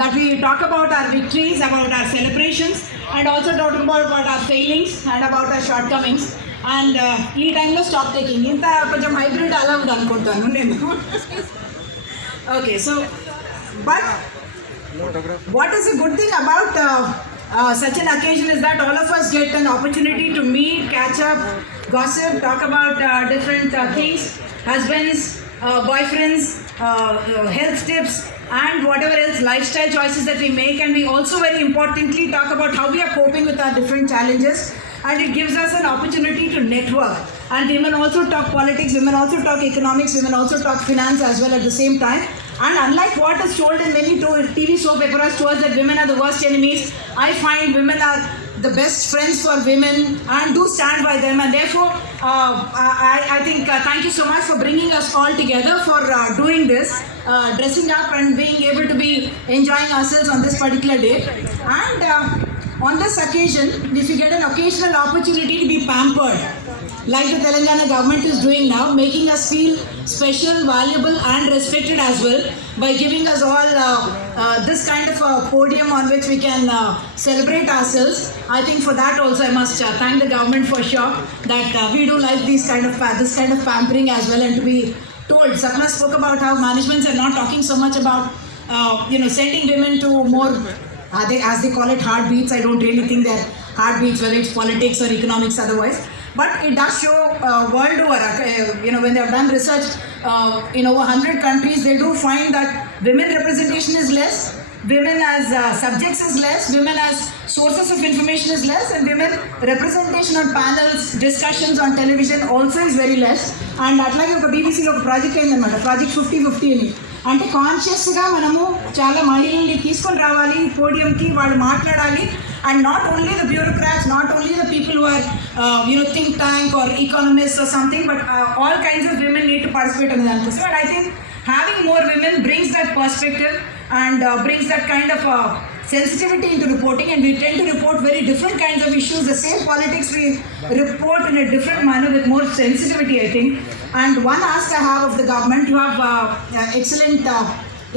that we talk about our victories, about our celebrations, and also talk about our failings and about our shortcomings. And ఈ టైంలో stop taking ఇంత కొంచెం hybrid అలా ఉంది అనుకుంటాను నేను. Okay, so but what is a good thing about such an occasion is that all of us get an opportunity to meet, catch up, gossip, talk about different things, husbands, boyfriends, health tips, and whatever else lifestyle choices that we make. And we also very importantly talk about how we are coping with our different challenges, and it gives us an opportunity to network. And women also talk politics, women also talk economics, women also talk finance as well at the same time. And unlike what is told in many TV soap operas to us that women are the worst enemies, I find women are the best friends for women and do stand by them. And therefore, I think thank you so much for bringing us all together for doing this, dressing up and being able to be enjoying ourselves on this particular day. And on this occasion, if you get an occasional opportunity to be pampered, like the Telangana government is doing now, making us feel special, valuable and respected as well by giving us all this kind of a podium on which we can celebrate ourselves. I think for that also I must thank the government for sure that we do like this kind of pampering as well. And to be told, Sapna spoke about how managements are not talking so much about sending women to more as they call it heartbeats. I don't really think they're heartbeats, whether it's politics or economics otherwise. But it does show world over, when they have done research in over 100 countries, they do find that women representation is less, women as subjects is less, women as sources of information is less, and women representation on panels, discussions on television also is very less. And atlage oka BBC lo oka project ayindannamata, project 50-50 ani. అంటే కాన్షియస్గా మనము చాలా మహిళల్ని తీసుకొని రావాలి పోడియంకి, వాళ్ళు మాట్లాడాలి. And not only the bureaucrats, not only the people who are, think tank or economists or something, but all kinds of women need to participate in that. So I think having more women brings that perspective and brings that kind of sensitivity into reporting, and we tend to report very different kinds of issues. The same politics we report in a different manner with more sensitivity, I think. And one ask I have of the government, you have excellent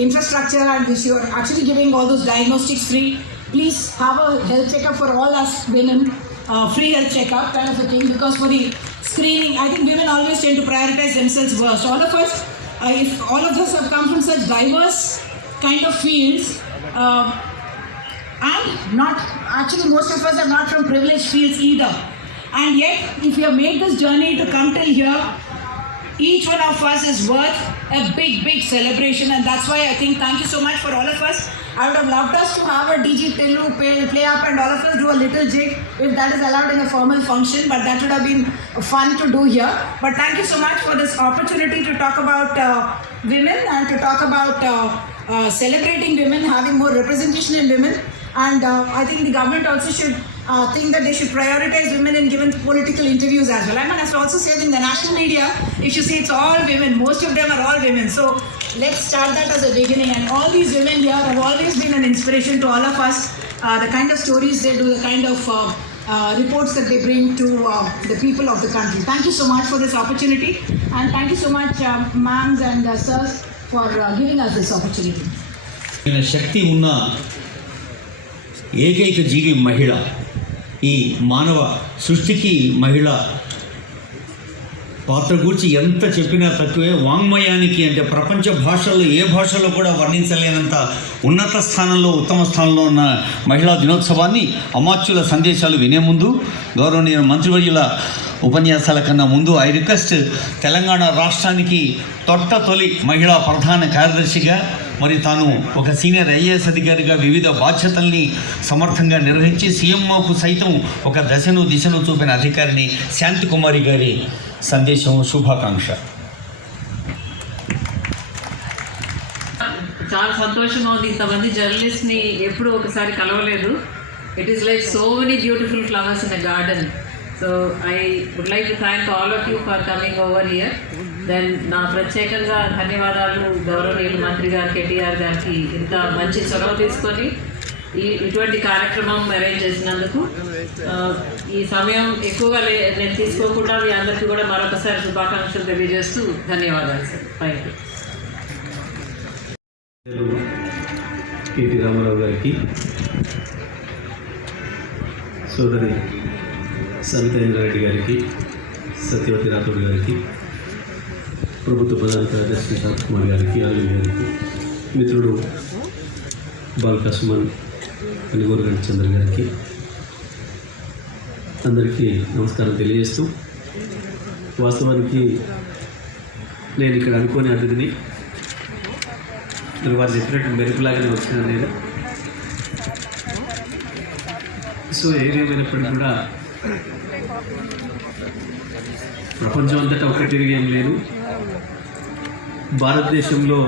infrastructure and which you are actually giving all those diagnostics free. Please have a health checkup for all us women, free health checkup kind of a thing, because for the screening, I think women always tend to prioritize themselves first. All of us, if all of us have come from such diverse kind of fields, and most of us are not from privileged fields either. And yet, if you have made this journey to come till here, each one of us is worth a big celebration. And that's why I think thank you so much for all of us. I would have loved us to have a DJ Tillu play up and all of us do a little jig if that is allowed in a formal function, but that would have been fun to do here. But thank you so much for this opportunity to talk about women and to talk about celebrating women, having more representation in women. And I think the government also should think that they should prioritize women in given political interviews as well. I mean, I also say in the national media, if you see it's all women, most of them are all women. So let's start that as a beginning. And all these women here have always been an inspiration to all of us. The kind of stories they do, the kind of reports that they bring to the people of the country. Thank you so much for this opportunity. And thank you so much, ma'ams and sirs, for giving us this opportunity. శక్తి ఉన్న ఏకైక జీవి మహిళ. ఈ మానవ సృష్టికి మహిళ పాత్ర గురించి ఎంత చెప్పినా తక్కువే. వాంగ్మయానికి అంటే ప్రపంచ భాషల్లో ఏ భాషలో కూడా వర్ణించలేనంత ఉన్నత స్థానంలో, ఉత్తమ స్థానంలో ఉన్న మహిళా దినోత్సవాన్ని అమాత్యుల సందేశాలు వినే ముందు, గౌరవనీయ మంత్రివర్యుల ఉపన్యాసాల కన్నా ముందు ఐ రిక్వెస్ట్ తెలంగాణ రాష్ట్రానికి తొలి మహిళా ప్రధాన కార్యదర్శిగా, మరి తాను ఒక సీనియర్ ఐఏఎస్ అధికారిగా వివిధ బాధ్యతల్ని సమర్థంగా నిర్వహించి సీఎంఓకు సైతం ఒక దశను దిశను చూపిన అధికారిని శాంతికుమారి గారి సందేశం, శుభాకాంక్ష. చాలా సంతోషంగా ఉంది. ఇంతమంది జర్నలిస్ట్ని ఎప్పుడూ ఒకసారి కలవలేదు. It is like so many beautiful flowers in a garden. So I would like to thank all of you for coming over here. Then నా ప్రత్యేకంగా ధన్యవాదాలు గౌరవనీయులు మంత్రి గారు కేటీఆర్ గారికి ఇంత మంచి చొరవ తీసుకొని ఇటువంటి కార్యక్రమం అరేంజ్ చేసినందుకు. ఈ సమయం ఎక్కువగా నేను తీసుకోకుండా మీ అందరికీ కూడా మరొకసారి శుభాకాంక్షలు తెలియజేస్తూ ధన్యవాదాలు sir. Thank you. KT Rama Rao గారికి, సోదరి సవితేంద్రారెడ్డి గారికి, సత్యవతి రాథోడ్ గారికి, ప్రభుత్వ ప్రధాన కార్యదర్శి శాంత్ కుమార్ గారికి, అరవింద్ గారికి, మిత్రుడు బాల్కా సుమన్ అనిగోరగంటి చంద్ర గారికి అందరికీ నమస్కారం తెలియజేస్తూ, వాస్తవానికి నేను ఇక్కడ అనుకోని అతిథిని, వారు చెప్పినట్టు మెరుపులాగానే వచ్చిన నేను. సో ఏదేమైనప్పటికీ కూడా ప్రపంచం అంతటా ఒక్క తిరిగి ఏం లేదు. భారతదేశంలో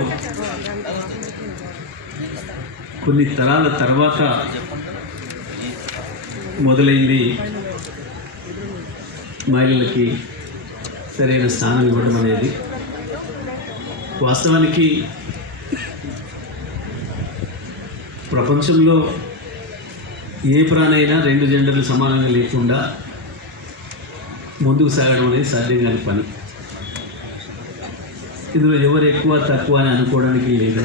కొన్ని తరాల తర్వాత మొదలైంది మహిళలకి సరైన స్థానం ఇవ్వడం అనేది. వాస్తవానికి ప్రపంచంలో ఏ ప్రాణైనా రెండు జెండర్లు సమానంగా లేకుండా ముందుకు సాగడం అనేది సాధ్యం కాని పని. ఇందులో ఎవరు ఎక్కువ తక్కువ అని అనుకోవడానికి లేదు.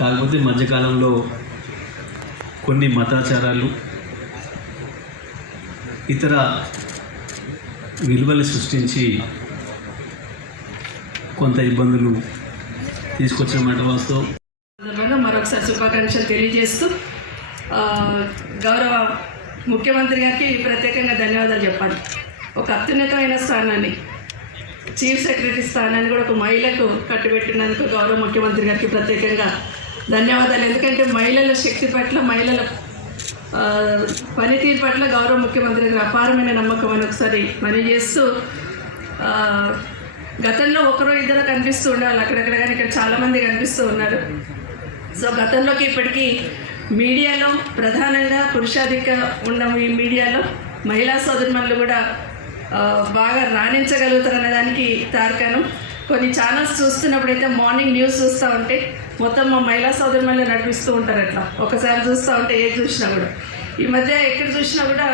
కాకపోతే మధ్యకాలంలో కొన్ని మతాచారాలు, ఇతర విలువలు సృష్టించి కొంత ఇబ్బందులు తీసుకొచ్చిన మాట వాస్తవం. మరొకసారి శుభాకాంక్షలు తెలియజేస్తూ గౌరవ ముఖ్యమంత్రి గారికి ప్రత్యేకంగా ధన్యవాదాలు చెప్పాలి. ఒక అత్యున్నతమైన స్థానాన్ని, చీఫ్ సెక్రటరీ స్థానాన్ని కూడా ఒక మహిళకు కట్టుబెట్టినందుకు గౌరవ ముఖ్యమంత్రి గారికి ప్రత్యేకంగా ధన్యవాదాలు. ఎందుకంటే మహిళల శక్తి పట్ల, మహిళల పనితీరు పట్ల గౌరవ ముఖ్యమంత్రి గారు అపారమైన నమ్మకం అని ఒకసారి పనిచేస్తూ, గతంలో ఒకరో ఇద్దరు కనిపిస్తూ ఉండాలి అక్కడక్కడ, కానీ ఇక్కడ చాలామంది కనిపిస్తూ ఉన్నారు. సో గతంలోకి ఇప్పటికీ మీడియాలో ప్రధానంగా పురుషాధిక ఉన్న ఈ మీడియాలో మహిళా సోదరుమణులు కూడా బాగా రాణించగలుగుతారనే దానికి తార్కాణం. కొన్ని ఛానల్స్ చూస్తున్నప్పుడైతే మార్నింగ్ న్యూస్ చూస్తూ ఉంటే మొత్తం మా మహిళా సోదరుమణులు నడిపిస్తూ ఉంటారు. అట్లా ఒకసారి చూస్తూ ఉంటే ఏది చూసినా కూడా, ఈ మధ్య ఎక్కడ చూసినా కూడా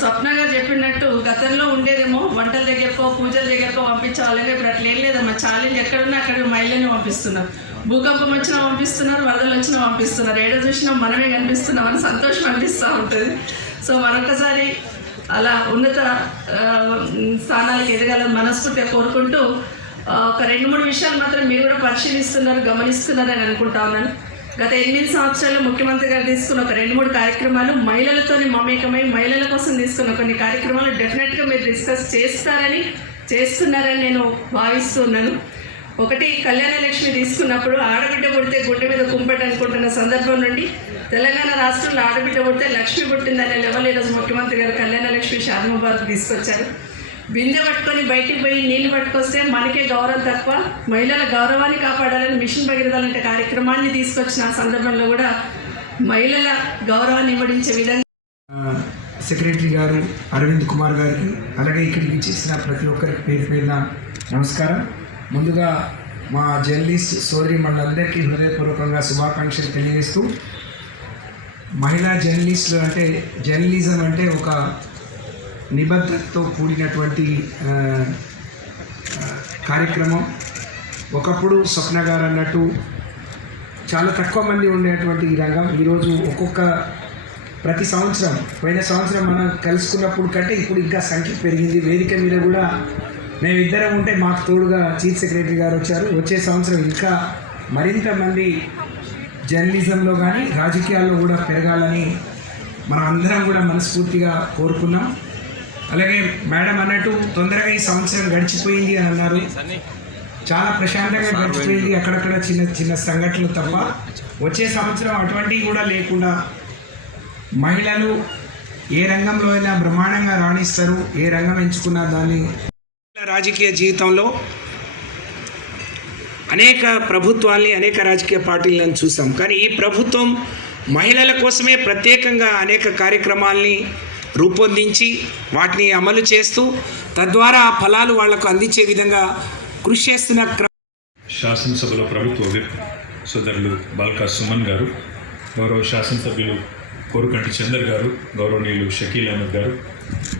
స్వప్న గారు చెప్పినట్టు గతంలో ఉండేదేమో వంటల దగ్గరకో పూజల దగ్గరకో పంపించాలని, ఇప్పుడు అట్లా ఏం లేదమ్మా. ఛాలెంజ్ ఎక్కడున్నా అక్కడ మహిళని పంపిస్తున్నారు. భూకంపం వచ్చినా పంపిస్తున్నారు, వరదలు వచ్చినా పంపిస్తున్నారు. ఏడో చూసినా మనమే కనిపిస్తున్నాం అని సంతోషం అనిపిస్తూ ఉంటుంది. సో మరొకసారి అలా ఉన్నత స్థానాలకు ఎదగాలని మనస్ఫూర్తిగా కోరుకుంటూ, ఒక 2-3 విషయాలు మాత్రం మీరు కూడా పరిశీలిస్తున్నారు, గమనిస్తున్నారు అని అనుకుంటా ఉన్నాను. గత 8 సంవత్సరాల్లో ముఖ్యమంత్రి గారు తీసుకున్న ఒక 2-3 కార్యక్రమాలు, మహిళలతో మమేకమై మహిళల కోసం తీసుకున్న కొన్ని కార్యక్రమాలు డెఫినెట్గా మీరు డిస్కస్ చేస్తున్నారని నేను భావిస్తున్నాను. ఒకటి, కళ్యాణ లక్ష్మి తీసుకున్నప్పుడు ఆడబిడ్డ పుడితే గుండె మీద కుంపెట్ అనుకుంటున్న సందర్భం నుండి తెలంగాణ రాష్ట్రంలో ఆడబిడ్డ పుడితే లక్ష్మి పుట్టిందనే లెవెల్ ఈరోజు ముఖ్యమంత్రి గారు కళ్యాణ లక్ష్మి షాదమాబాద్ తీసుకొచ్చారు. బిందె పట్టుకొని బయటికి పోయి నీళ్లు పట్టుకొస్తే మనకే గౌరవం తక్కువ, మహిళల గౌరవాన్ని కాపాడాలని మిషన్ భగీరథాలంటే కార్యక్రమాన్ని తీసుకొచ్చిన సందర్భంలో కూడా మహిళల గౌరవాన్ని ఇవ్వడించే విధంగా సెక్రటరీ గారు అరవింద్ కుమార్ గారికి, అలాగే ఇక్కడికి ఇచ్చేసిన ప్రతి ఒక్కరికి పేరు పేరున నమస్కారం. ముందుగా మా జర్నలిస్ట్ సోదరి మండలందరికీ హృదయపూర్వకంగా శుభాకాంక్షలు తెలియజేస్తూ, మహిళా జర్నలిస్టులు అంటే, జర్నలిజం అంటే ఒక నిబద్ధతతో కూడినటువంటి కార్యక్రమం. ఒకప్పుడు స్వప్న గారు అన్నట్టు చాలా తక్కువ మంది ఉండేటువంటి ఈ రంగం ఈరోజు ప్రతి సంవత్సరం, పోయిన సంవత్సరం మనం కలుసుకున్నప్పుడు కంటే ఇప్పుడు ఇంకా సంఖ్య పెరిగింది. వేదిక మీద కూడా మేమిద్దరం ఉంటే మాకు తోడుగా చీఫ్ సెక్రటరీ గారు వచ్చారు. వచ్చే సంవత్సరం ఇంకా మరింత మంది జర్నలిజంలో కానీ రాజకీయాల్లో కూడా పెరగాలని మనం అందరం కూడా మనస్ఫూర్తిగా కోరుకున్నాం. అలాగే మేడం అన్నట్టు తొందరగా ఈ సంవత్సరం గడిచిపోయింది అని అన్నారు. చాలా ప్రశాంతంగా గడిచిపోయింది, అక్కడక్కడ చిన్న చిన్న సంఘటనలు తప్ప. వచ్చే సంవత్సరం అటువంటివి కూడా లేకుండా మహిళలు ఏ రంగంలో అయినా బ్రహ్మాండంగా రాణిస్తారు. ఏ రంగం ఎంచుకున్నా దాన్ని. రాజకీయ జీవితంలో అనేక ప్రభుత్వాల్ని, అనేక రాజకీయ పార్టీలను చూసాం. కానీ ఈ ప్రభుత్వం మహిళల కోసమే ప్రత్యేకంగా అనేక కార్యక్రమాల్ని రూపొందించి వాటిని అమలు చేస్తూ తద్వారా ఫలాలు వాళ్లకు అందించే విధంగా కృషి చేస్తున్న శాసనసభలో ప్రభుత్వ విప్ సోదరులు బాల్కా సుమన్ గారు, గౌరవ శాసనసభ్యులు కోరుకంటి చందర్ గారు, గౌరవనీయులు షకీల్ అహ్మద్ గారు,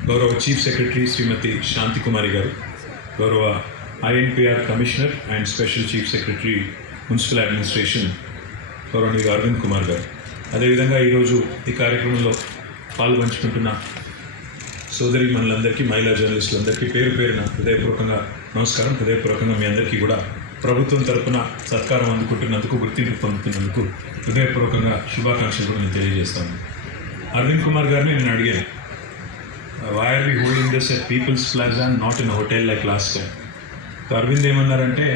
గౌరవ చీఫ్ సెక్రటరీ శ్రీమతి శాంతి కుమారి గారు, గౌరవ INPR commissioner and special chief secretary municipal administration గౌరవనీయులు అరవింద్ కుమార్ గారు. అదేవిధంగా ఈరోజు ఈ కార్యక్రమంలో పాల్పంచుకుంటున్న సోదరి మనులందరికీ, మహిళా జర్నలిస్టులందరికీ పేరు పేరున హృదయపూర్వకంగా నమస్కారం. హృదయపూర్వకంగా మీ అందరికీ కూడా ప్రభుత్వం తరపున సత్కారం అందుకుంటున్నందుకు, గుర్తింపు పొందుతున్నందుకు హృదయపూర్వకంగా శుభాకాంక్షలు కూడా నేను తెలియజేస్తాను. అరవింద్ కుమార్ గారిని నేను అడిగాను, why are we holding this at People's Plaza and not in a hotel like last time? So Aravind ఏమన్నారంటే,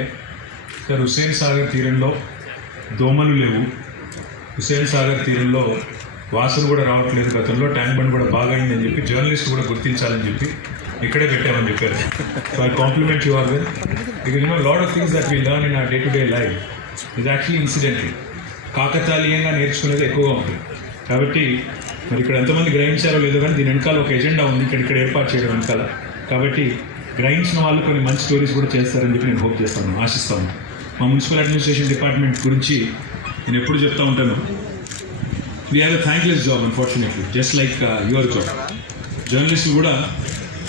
సార్ హుస్సేన్ సాగర్ తీరంలో దోమలు లేవు, హుస్సేన్ సాగర్ తీరంలో వాసన కూడా రావట్లేదు, గతంలో ట్యాంక్ బండ్ కూడా బాగా అయిందని చెప్పి జర్నలిస్ట్ కూడా గుర్తించాలని చెప్పి ఇక్కడే పెట్టామని చెప్పారు. So I compliment you Aravind, because lot of things that we learn in our day to day life ఇది యాక్చువల్లీ ఇన్సిడెంటల్, కాకతాళీయంగా నేర్చుకునేది ఎక్కువగా ఉంటుంది. కాబట్టి మరి ఇక్కడ ఎంతమంది గ్రహించారో లేదో కానీ దీని వెనకాల ఒక ఎజెండా ఉంది ఇక్కడ ఏర్పాటు చేయడం వెనకాల. కాబట్టి గ్రహించిన వాళ్ళు కొన్ని మంచి స్టోరీస్ కూడా చేస్తారని చెప్పి నేను హోప్ చేస్తాను, ఆశిస్తాను. మా మున్సిపల్ అడ్మినిస్ట్రేషన్ డిపార్ట్మెంట్ గురించి నేను ఎప్పుడు చెప్తా ఉంటాను, we have a thankless job unfortunately, just like your job. జర్నలిస్టులు కూడా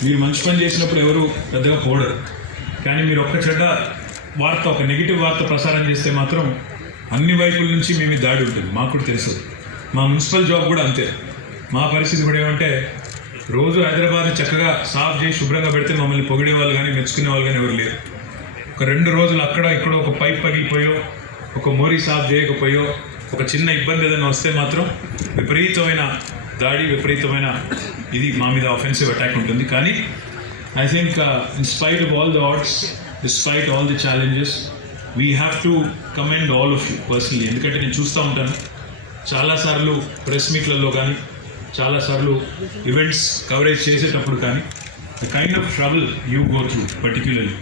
మీరు మంచి పని చేసినప్పుడు ఎవరు పెద్దగా పోడరు, కానీ మీరు ఒక్క చెడ్డ వార్త, ఒక నెగిటివ్ వార్త ప్రసారం చేస్తే మాత్రం అన్ని వైపుల నుంచి మీ మీద దాడి ఉంటుంది. మాకు కూడా తెలుసు. మా మున్సిపల్ జాబ్ కూడా అంతే. మా పరిస్థితి కూడా ఏమంటే, రోజు హైదరాబాద్ని చక్కగా సాఫ్ చేసి శుభ్రంగా పెడితే మమ్మల్ని పొగిడే వాళ్ళు కానీ మెచ్చుకునే వాళ్ళు కానీ ఎవరు లేరు. ఒక 2 రోజులు అక్కడ ఇక్కడ ఒక పైప్ పగిలిపోయో, ఒక మోరీ సాఫ్ చేయకపోయో, ఒక చిన్న ఇబ్బంది ఏదైనా వస్తే మాత్రం విపరీతమైన దాడి, విపరీతమైన ఇది మా మీద ఆఫెన్సివ్ అటాక్ ఉంటుంది. కానీ I think in spite of all the odds, despite all the challenges, we have to commend all of you personally. ఎందుకంటే నేను చూస్తూ ఉంటాను చాలాసార్లు ప్రెస్ మీట్లలో కానీ, చాలాసార్లు ఈవెంట్స్ కవరేజ్ చేసేటప్పుడు కానీ, the kind of trouble you go through particularly,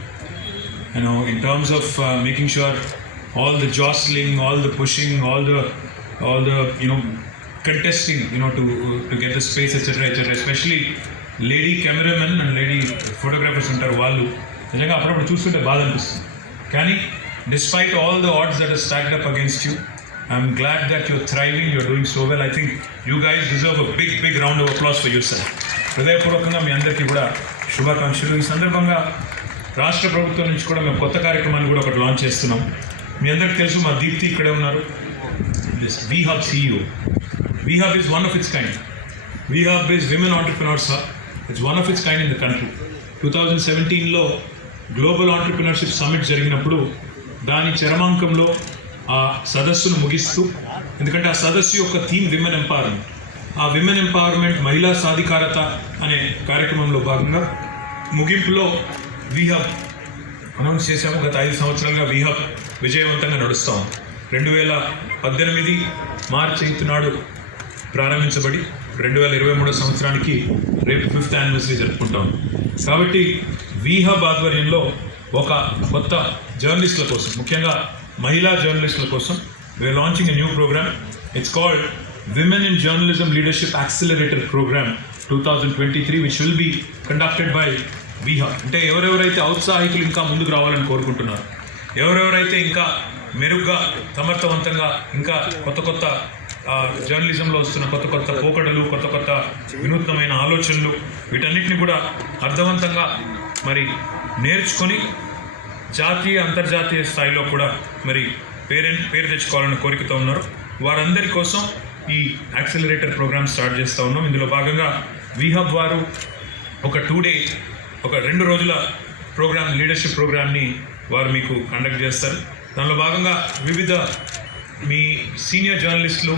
in terms of making sure all the jostling, all the pushing, all the contesting, to get the space, etc., especially lady cameramen and lady photographers ఉంటారు, వాళ్ళు నిజంగా అప్పుడప్పుడు చూస్తుంటే బాధ అనిపిస్తుంది. కానీ despite all the odds that are stacked up against you, I'm glad that you're thriving, you're doing so well. I think you guys deserve a big round of applause for yourself. హృదయపూర్వకంగా మీ అందరికీ కూడా శుభాకాంక్షలు. ఈ సందర్భంగా రాష్ట్ర ప్రభుత్వం నుంచి కూడా మేము కొత్త కార్యక్రమాన్ని కూడా ఒకటి లాంచ్ చేస్తున్నాం. మీ అందరికీ తెలుసు, మా దీప్తి ఇక్కడే ఉన్నారు, We Hub CEO. We Hub is one of its kind. We Hub is women entrepreneurs hub. It's one of its kind in the country. 2017లో గ్లోబల్ ఆంటర్ప్రినర్షిప్ సమ్మిట్ జరిగినప్పుడు దాని చరమాంకంలో ఆ సదస్సును ముగిస్తూ, ఎందుకంటే ఆ సదస్సు యొక్క థీమ్ విమెన్ ఎంపవర్మెంట్, ఆ విమెన్ ఎంపవర్మెంట్, మహిళా సాధికారత అనే కార్యక్రమంలో భాగంగా ముగింపులో వీ హబ్ అనౌన్స్ చేశాము. గత 5 సంవత్సరాలుగా వీ హబ్ విజయవంతంగా నడుస్తాం. 2018 మార్చి 8 నాడు ప్రారంభించబడి 2023 సంవత్సరానికి రేపు 5th యానివర్సరీ జరుపుకుంటాం. కాబట్టి వీ హబ్ ఆధ్వర్యంలో ఒక కొత్త జర్నలిస్టుల కోసం, ముఖ్యంగా మహిళా జర్నలిస్టుల కోసం we are launching a new program. It's called women in journalism leadership accelerator program 2023, which will be conducted by వీ హబ్. అంటే ఎవరెవరైతే ఔత్సాహికులు ఇంకా ముందుకు రావాలని కోరుకుంటున్నారు, ఎవరెవరైతే ఇంకా మెరుగ్గా, సమర్థవంతంగా, ఇంకా కొత్త జర్నలిజంలో వస్తున్న కొత్త పోకడలు, కొత్త వినూత్నమైన ఆలోచనలు, వీటన్నిటిని కూడా అర్థవంతంగా మరి నేర్చుకొని జాతీయ, అంతర్జాతీయ స్థాయిలో కూడా మరి పేరు తెచ్చుకోవాలన్న కోరికతో ఉన్నారు. వారందరి కోసం ఈ యాక్సిలరేటర్ ప్రోగ్రామ్ స్టార్ట్ చేస్తూ ఉన్నాం. ఇందులో భాగంగా వీ హబ్ వారు ఒక 2 రోజుల ప్రోగ్రామ్, లీడర్షిప్ ప్రోగ్రామ్ని వారు మీకు కండక్ట్ చేస్తారు. దానిలో భాగంగా వివిధ మీ సీనియర్ జర్నలిస్టులు,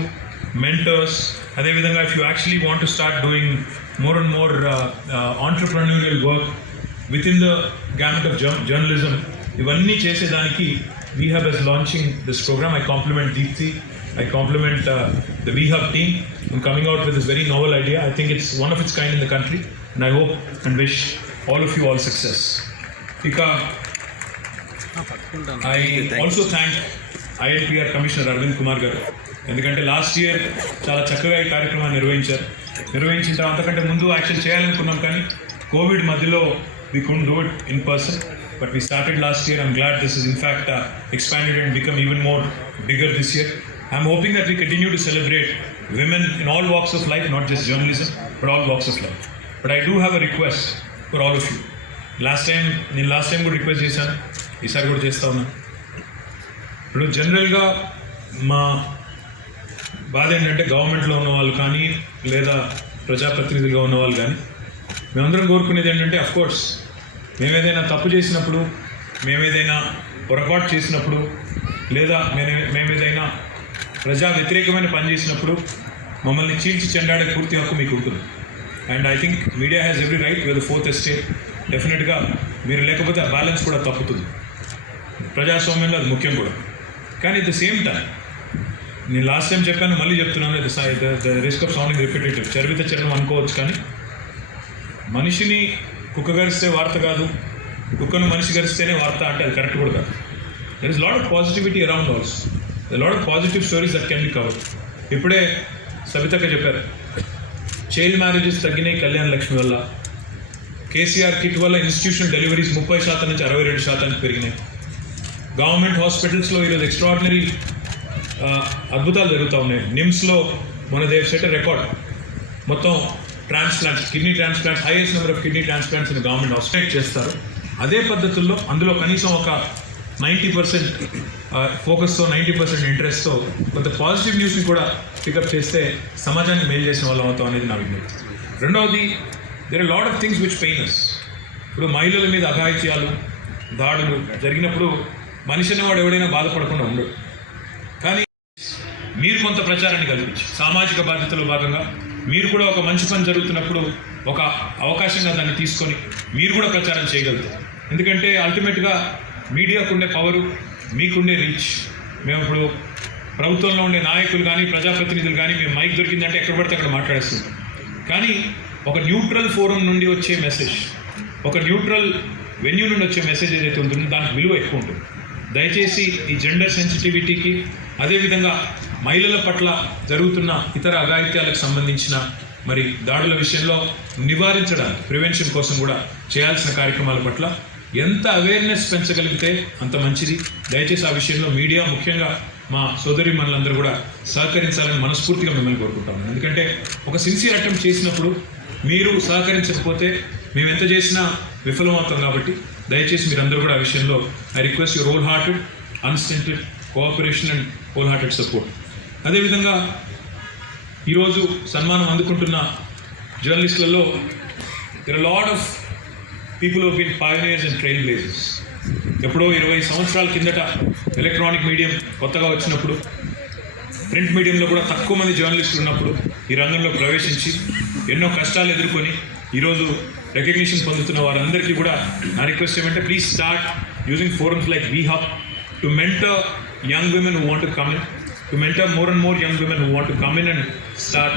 మెంటర్స్, అదేవిధంగా if you actually want to start doing more and more entrepreneurial work with in the gamut of journalism, ఇవన్నీ చేసేదానికి వీ Hub is launching this program. I compliment Deepti, I compliment the వీ Hub team in coming out with this very novel idea. I think it's one of its kind in the country, and I hope and wish all of you all success. Ika, I also thank ILPR Commissioner Arvind Kumar garu. ఎందుకంటే last year చాలా చక్కగా ఈ కార్యక్రమాన్ని నిర్వహించిన అంతకంటే ముందు action చేయాలనుకున్నాం, కానీ Covid మధ్యలో we couldn't do it in person, but we started last year. I'm glad this is in fact expanded and become even more bigger this year. I'm hoping that we continue to celebrate women in all walks of life, not just journalism, but all walks of life. But I do have a request for all of you. Last time కూడా request చేశాను, ఈసారి కూడా చేస్తా ఉన్నాను. ఇప్పుడు జనరల్గా మా బాధ ఏంటంటే గవర్నమెంట్లో ఉన్న వాళ్ళు కానీ లేదా ప్రజాప్రతినిధులుగా ఉన్న వాళ్ళు కానీ మేమందరం కోరుకునేది ఏంటంటే అఫ్కోర్స్ మేమేదైనా తప్పు చేసినప్పుడు, మేమేదైనా పొరపాటు చేసినప్పుడు, లేదా మేమేదైనా ప్రజా వ్యతిరేకమైన పని చేసినప్పుడు మమ్మల్ని చీల్చి చెండాడే పూర్తి హక్కు మీకు ఉంటుంది. And I think media has every right to the fourth estate. డెఫినెట్గా మీరు లేకపోతే ఆ బ్యాలెన్స్ కూడా తప్పుతుంది. ప్రజాస్వామ్యంలో అది ముఖ్యం కూడా. కానీ అట్ ద సేమ్ టైం నేను లాస్ట్ టైం చెప్పాను, మళ్ళీ చెప్తున్నాను, the risk of sounding repetitive, చరివిత చరణం అనుకోవచ్చు. కానీ మనిషిని కుక్క గరిస్తే వార్త కాదు, కుక్కను మనిషి గరిస్తేనే వార్త అంటే అది కరెక్ట్ కూడా కాదు. There is lot of positivity around also, the lot of positive stories that can be covered. ఇప్పుడే సవితక్క చెప్పారు, చైల్డ్ మ్యారేజెస్ తగ్గినాయి కళ్యాణ లక్ష్మి వల్ల. కేసీఆర్ కిట్ వల్ల ఇన్స్టిట్యూషనల్ డెలివరీస్ 30% నుంచి 62% పెరిగినాయి. గవర్నమెంట్ హాస్పిటల్స్లో ఈరోజు ఎక్స్ట్రాడినరీ అద్భుతాలు జరుగుతూ ఉన్నాయి. నిమ్స్లో మన దేవ్ సెట్ రికార్డ్, మొత్తం transplants, kidney transplants, highest number of kidney transplants in government hospital చేస్తారు. అదే పద్ధతుల్లో అందులో కనీసం ఒక 90% ఫోకస్తో, 90% ఇంట్రెస్ట్తో కొంత పాజిటివ్ న్యూస్ని కూడా పికప్ చేస్తే సమాజానికి మేలు చేసిన వాళ్ళం అవుతాం అనేది నా విజ్ఞప్తి. రెండవది, there are lot of things which pain us. ఇప్పుడు మహిళల మీద అఘాయిత్యాలు, దాడులు జరిగినప్పుడు మనిషి అనేవాడు ఎవడైనా బాధపడకుండా ఉండడు. కానీ మీరు కొంత ప్రచారాన్ని కల్పించి సామాజిక బాధ్యతలో భాగంగా మీరు కూడా ఒక మంచి పని జరుగుతున్నప్పుడు ఒక అవకాశంగా దాన్ని తీసుకొని మీరు కూడా ప్రచారం చేయగలుగుతారు. ఎందుకంటే అల్టిమేట్గా మీడియాకు ఉండే పవరు, మీకుండే రీచ్. మేము ఇప్పుడు ప్రభుత్వంలో ఉండే నాయకులు కానీ ప్రజాప్రతినిధులు కానీ మేము మైక్ దొరికిందంటే ఎక్కడ పడితే అక్కడ మాట్లాడేస్తుంటాం. కానీ ఒక న్యూట్రల్ ఫోరం నుండి వచ్చే మెసేజ్, ఒక న్యూట్రల్ వెన్యూ నుండి వచ్చే మెసేజ్ ఏదైతే ఉంటుందో దానికి విలువ ఎక్కువ ఉంటుంది. దయచేసి ఈ జెండర్ సెన్సిటివిటీకి, అదేవిధంగా మహిళల పట్ల జరుగుతున్న ఇతర అఘాయిత్యాలకు సంబంధించిన మరి దాడుల విషయంలో నివారించడానికి, ప్రివెన్షన్ కోసం కూడా చేయాల్సిన కార్యక్రమాల పట్ల ఎంత అవేర్నెస్ పెంచగలిగితే అంత మంచిది. దయచేసి ఆ విషయంలో మీడియా, ముఖ్యంగా మా సోదరి మనులందరూ కూడా సహకరించాలని మనస్ఫూర్తిగా మిమ్మల్ని కోరుకుంటాము. ఎందుకంటే ఒక సిన్సియర్ అటెంప్ట్ చేసినప్పుడు మీరు సహకరించకపోతే మేము ఎంత చేసినా విఫలమవుతాం. కాబట్టి దయచేసి మీరందరూ కూడా ఆ విషయంలో I request your whole hearted, unstinted cooperation and whole hearted support. అదేవిధంగా ఈరోజు సన్మానం అందుకుంటున్న జర్నలిస్టులలో there are lot of people who been pioneers and trail blazers. ఎప్పుడో 20 సంవత్సరాల కిందట ఎలక్ట్రానిక్ మీడియం కొత్తగా వచ్చినప్పుడు, ప్రింట్ మీడియంలో కూడా తక్కువ మంది జర్నలిస్టులు ఉన్నప్పుడు ఈ రంగంలో ప్రవేశించి ఎన్నో కష్టాలు ఎదుర్కొని ఈరోజు రికగ్నిషన్ పొందుతున్న వారందరికీ కూడా నా రిక్వెస్ట్ ఏమంటే, please start using forums like we hub to mentor young women who want to come in, to mentor more and more young women who want to come in and start,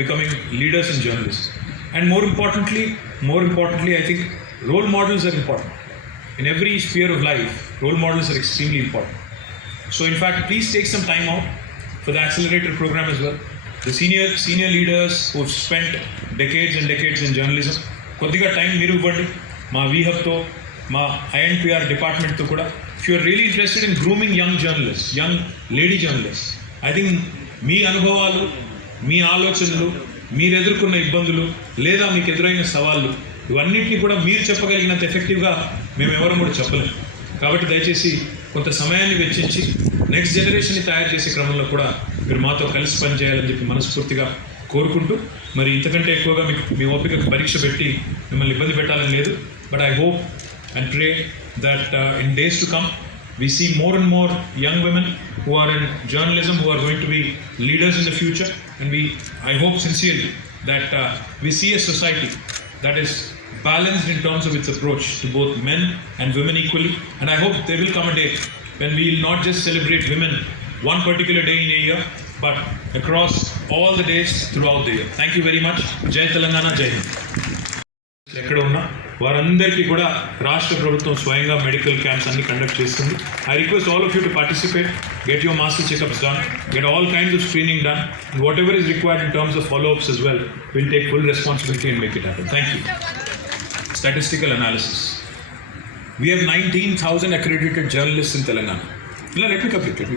becoming leaders in journalism. And more importantly, I think role models are important. In every sphere of life, role models are extremely important. So in fact, please take some time out for the accelerator program as well. The senior leaders who have spent decades and decades in journalism, కొద్దిగా time మీరు ఇవ్వండి. మా వీహబ్తో, మా INPR డిపార్ట్మెంట్తో కూడా, if you are really interested in grooming young journalists, young lady journalists, I think మీ అనుభవాలు, మీ ఆలోచనలు, మీరు ఎదుర్కొన్న ఇబ్బందులు లేదా మీకు ఎదురైన సవాళ్ళు, ఇవన్నిటినీ కూడా మీరు చెప్పగలిగినంత ఎఫెక్టివ్గా మేము ఎవరం కూడా చెప్పలేము. కాబట్టి దయచేసి కొంత సమయాన్ని వెచ్చించి నెక్స్ట్ జనరేషన్ని తయారు చేసే క్రమంలో కూడా మీరు మాతో కలిసి పనిచేయాలని చెప్పి మనస్ఫూర్తిగా కోరుకుంటూ, మరి ఇంతకంటే ఎక్కువగా మీకు మీ ఓపికకు పరీక్ష పెట్టి మిమ్మల్ని ఇబ్బంది పెట్టాలని లేదు. But I hope and pray that in days to come we see more and more young women who are in journalism, who are going to be leaders in the future, and I hope sincerely that we see a society that is balanced in terms of its approach to both men and women equally. And I hope there will come a day when we will not just celebrate women one particular day in a year, but across all the days throughout the year. Thank you very much. Jai Telangana, Jai Hind. ఎక్కడ ఉన్నా వారందరికీ కూడా రాష్ట్ర ప్రభుత్వం స్వయంగా medical camps అన్ని conduct చేస్తుంది. I request all of you to participate, get your master checkups done, get all kinds of screening done, and what ever is required in terms of follow-apps as well, we'll take full responsibility and make it happen. Thank you. Statistical analysis. We have 19,000 accredited journalists in Telangana. Let me complete.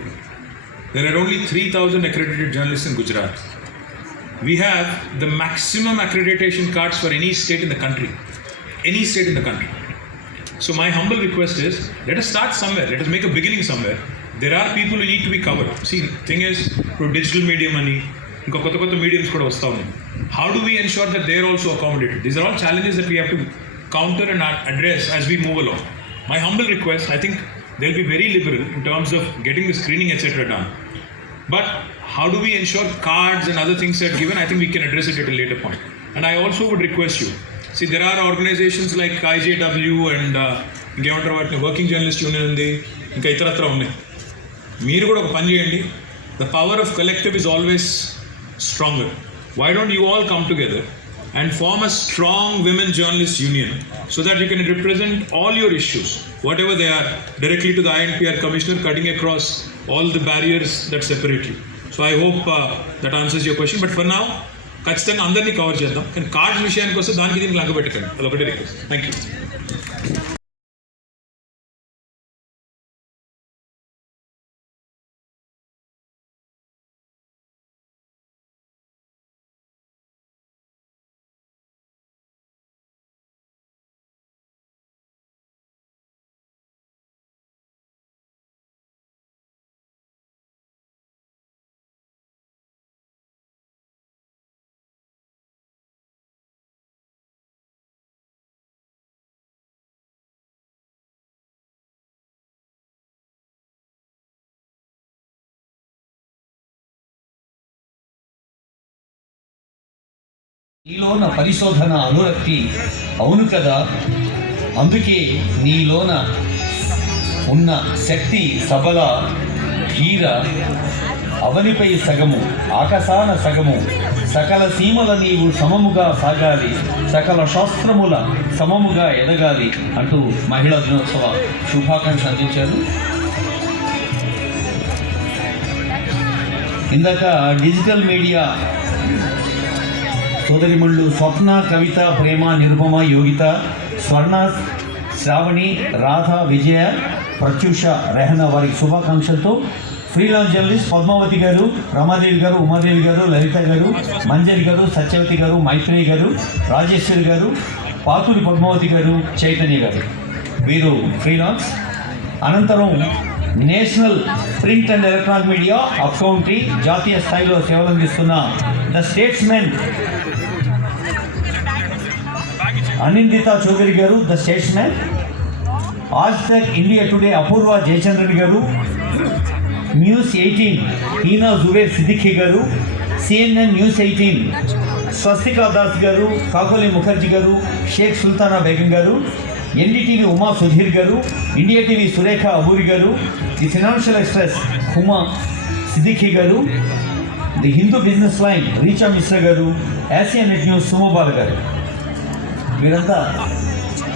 There are only 3,000 accredited journalists in Gujarat. We have the maximum accreditation cards for any state in the country. Any state in the country. So my humble request is, let us start somewhere. Let us make a beginning somewhere. there are people who need to be covered. See, thing is, through digital medium అని ఇంకా కొత్త కొత్త mediums కూడా వస్తూ ఉన్నాయి. How do we ensure that they are also accommodated? These are all challenges that we have to counter and address as we move along. My humble request, I think they'll be very liberal in terms of getting the screening etc. done. But how do we ensure cards and other things are given? I think we can address it at a later point. And I also would request you, see, there are organizations like IJW and ఇంకేమంటారు వాటిని working journalist union ఉంది, ఇంకా ఇతరత్ర ఉన్నాయి. మీరు కూడా ఒక పని చేయండి. The power of collective is always stronger. Why don't you all come together and form a strong women journalist union so that you can represent all your issues, whatever they are, directly to the INPR commissioner, cutting across all the barriers that separate you. So I hope that answers your question. But for now, ఖచ్చితంగా అందరినీ cover చేద్దాం. కానీ cards విషయానికి వస్తే దానికి దీనికి లంక పెట్టకండి. అదొకటే రిక్వెస్ట్. Thank you. నీలోన పరిశోధన అనురక్తి అవును కదా, అందుకే నీలోన ఉన్న శక్తి సబల ధీర అవనిపై సగము ఆకాశాన సగము సకల సీమల నీవు సమముగా సాగాలి, సకల శాస్త్రముల సమముగా ఎదగాలి అంటూ మహిళా దినోత్సవ శుభాకాంక్షలు అందించారు. ఇందాక డిజిటల్ మీడియా సోదరిమణులు స్వప్న, కవిత, ప్రేమ, నిరుపమ, యోగిత, స్వర్ణ, శ్రావణి, రాధ, విజయ, ప్రత్యూష, రెహన వారికి శుభాకాంక్షలతో ఫ్రీలాన్స్ జర్నలిస్ట్ పద్మావతి గారు, రమాదేవి గారు, ఉమాదేవి గారు, లలిత గారు, మంజరి గారు, సత్యవతి గారు, మైత్రేయి గారు, రాజేశ్వరి గారు, పాతూరి పద్మావతి గారు, చైతన్య గారు వీరు ఫ్రీలాన్స్. అనంతరం national print and electronic media up country జాతీయ స్థాయిలో సేవలందిస్తున్న ద స్టేట్స్మెన్ అనిందిత చౌదరి గారు, ద స్టేట్స్మెన్. ఆజ్ తక్ ఇండియా టుడే అపూర్వ జయచంద్రన్ గారు, న్యూస్ 18 హీనా జుబేర్ సిద్దిఖీ గారు, సిఎన్ఎన్ న్యూస్ 18 స్వస్తికా దాస్ గారు, కాకోలి ముఖర్జీ గారు, షేక్ సుల్తానా బేగం గారు, ఎన్డీటీవీ ఉమా సుధీర్ గారు, India TV Surekha Abburi garu, the Financial Express Huma Siddiqui garu, the Hindu business line Richa Mishra garu, Asianet news Sumobala garu వీరంతా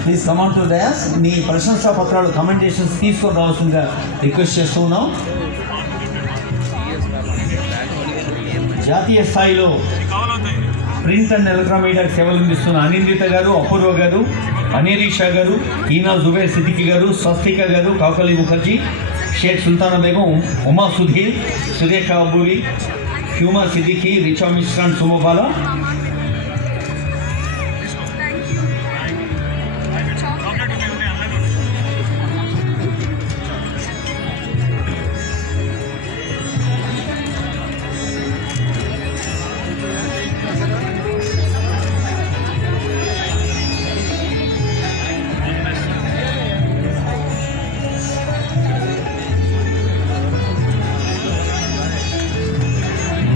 ప్లీజ్ కమాన్ టు డయాస్. మీ ప్రశంసా పత్రాలు కమెండేషన్స్ తీసుకొని రావాల్సిందిగా రిక్వెస్ట్ చేస్తూ ఉన్నాం. జాతీయ స్థాయిలో ప్రింట్ అండ్ ఎలక్ట్రానిక్ మీడియాకి సేవలు అందిస్తున్న అనిందిత గారు, అపూర్వ గారు, అనేరీషా గారు, Hina Zubair Siddiqui garu, Swastika garu, Kakali Mukherjee, Sheikh Sultana Begum, Uma Sudheer, Surekha Abburi, Huma Siddiqui, Richa Mishra, Sumobala.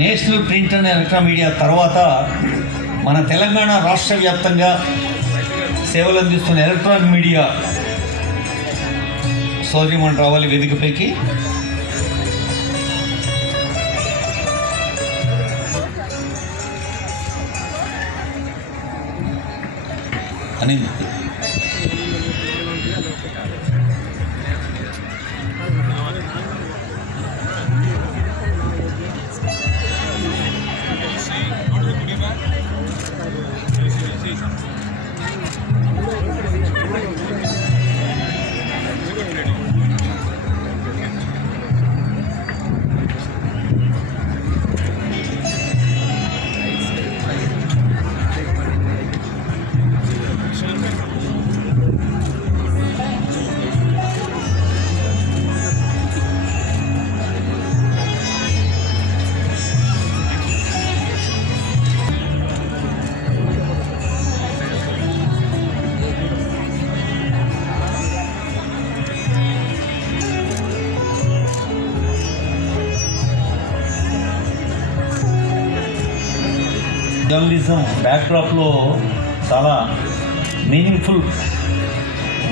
National print and electronic media తర్వాత మన తెలంగాణ రాష్ట్ర వ్యాప్తంగా సేవలు అందిస్తున్న ఎలక్ట్రానిక్ మీడియా సోదరిమణి రావాలి వేదికపైకి. అని జర్నలిజం బ్యాక్డ్రాప్లో చాలా మీనింగ్ఫుల్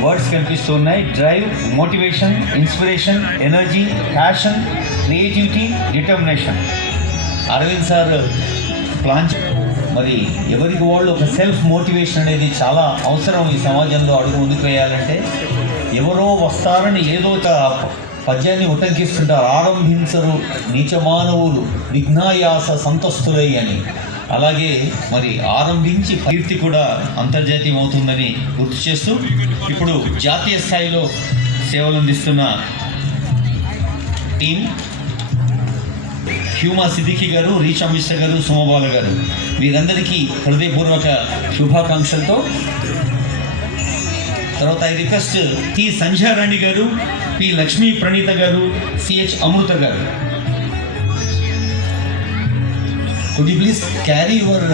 వర్డ్స్ కనిపిస్తూ ఉన్నాయి. Drive, motivation, inspiration, energy, passion, creativity, determination. Aravind sir plan మరి ఎవరికి వాళ్ళు ఒక సెల్ఫ్ మోటివేషన్ అనేది చాలా అవసరం ఈ సమాజంలో అడుగు ముందుకు వేయాలంటే. ఎవరో వస్తారని ఏదో ఒక పద్యాన్ని ఉటంకిస్తుంటారు, ఆరంభించరు నీచ మానవులు విఘ్నాయాస సంతస్తులై అని. అలాగే మరి ఆరంభించి కీర్తి కూడా అంతర్జాతీయం అవుతుందని గుర్తు చేస్తూ ఇప్పుడు జాతీయ స్థాయిలో సేవలు అందిస్తున్న టీం హ్యూమా సిద్దికి గారు, రీచా మిశ్ర గారు, సుమబాల గారు, వీరందరికీ హృదయపూర్వక శుభాకాంక్షలతో. తర్వాత ఐ రిక్వెస్ట్ టి సంధ్యారాణి గారు, పి లక్ష్మీ ప్రణీత గారు, సిహెచ్ అమృత గారు. Could you please carry your